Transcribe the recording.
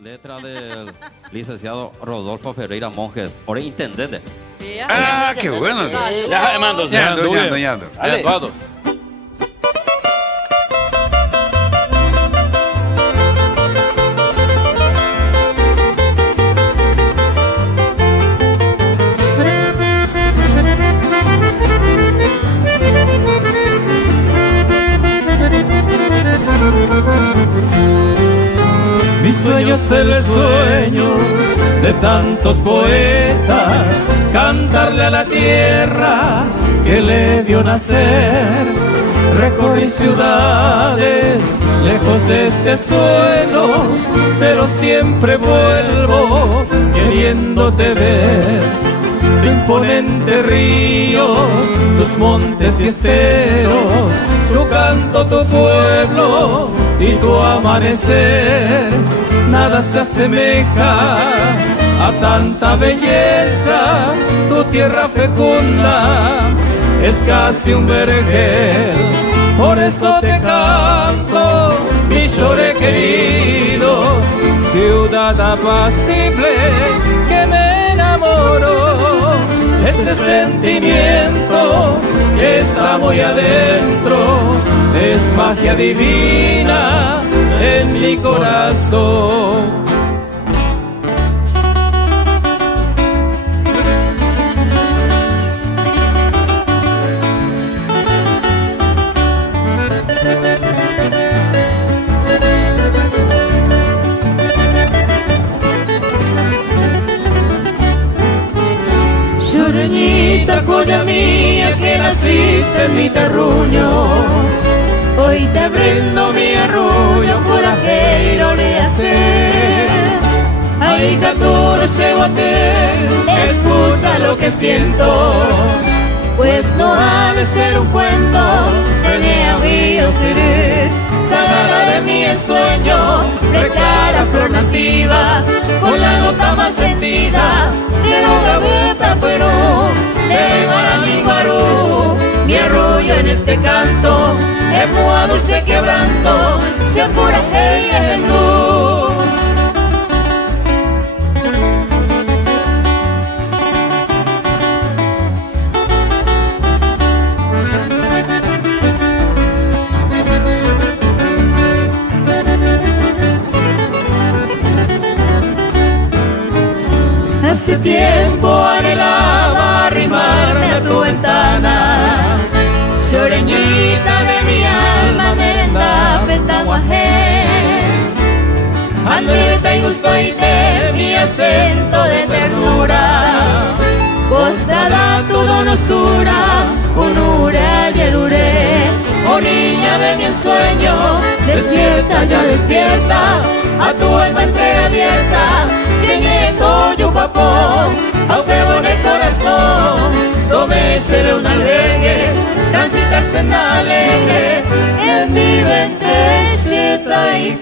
Letra del licenciado Rodolfo Ferreira Monjes, ahora intendente. Ah, qué bueno. Ya, mando, Ya ando. Dale. Eduardo. Mi sueño es el sueño de tantos poetas, cantarle a la tierra que le vio nacer. Recorrí ciudades lejos de este suelo, pero siempre vuelvo queriéndote ver. Tu imponente río, tus montes y esteros, tu canto, tu pueblo y tu amanecer. Nada se asemeja a tanta belleza, tu tierra fecunda es casi un vergel. Por eso te canto, mi Lloré querido, ciudad apacible que me enamoró. Este sentimiento que está muy adentro es magia divina en mi corazón. Lloreñita, joya mía, que naciste en mi terruño, hoy te brindo mi arrullo por ajero de hacer. Ay, Caturo, llego a ti, escucha lo que siento, pues no ha de ser un cuento, se había seré. Sagrada de mi sueño, preclara flor nativa, con la nota más sentida de la gaveta Perú, de Guaraní Guarú, mi arrullo en este canto, es muy dulce quebranto, se apura hey en tú. Hace tiempo anhelaba arrimarme a tu ventana, lloreñita de mi alma, merenda petaguajé. Andreta y gusto y te mi acento de ternura, postrada tu donosura, cunura y eruré. Oh niña de mi ensueño, despierta, ya despierta, a tu alma entreabierta, Señeto yo papó, aunque con el corazón, tome seré un albergue, transitar senda alegre, en mi 27 y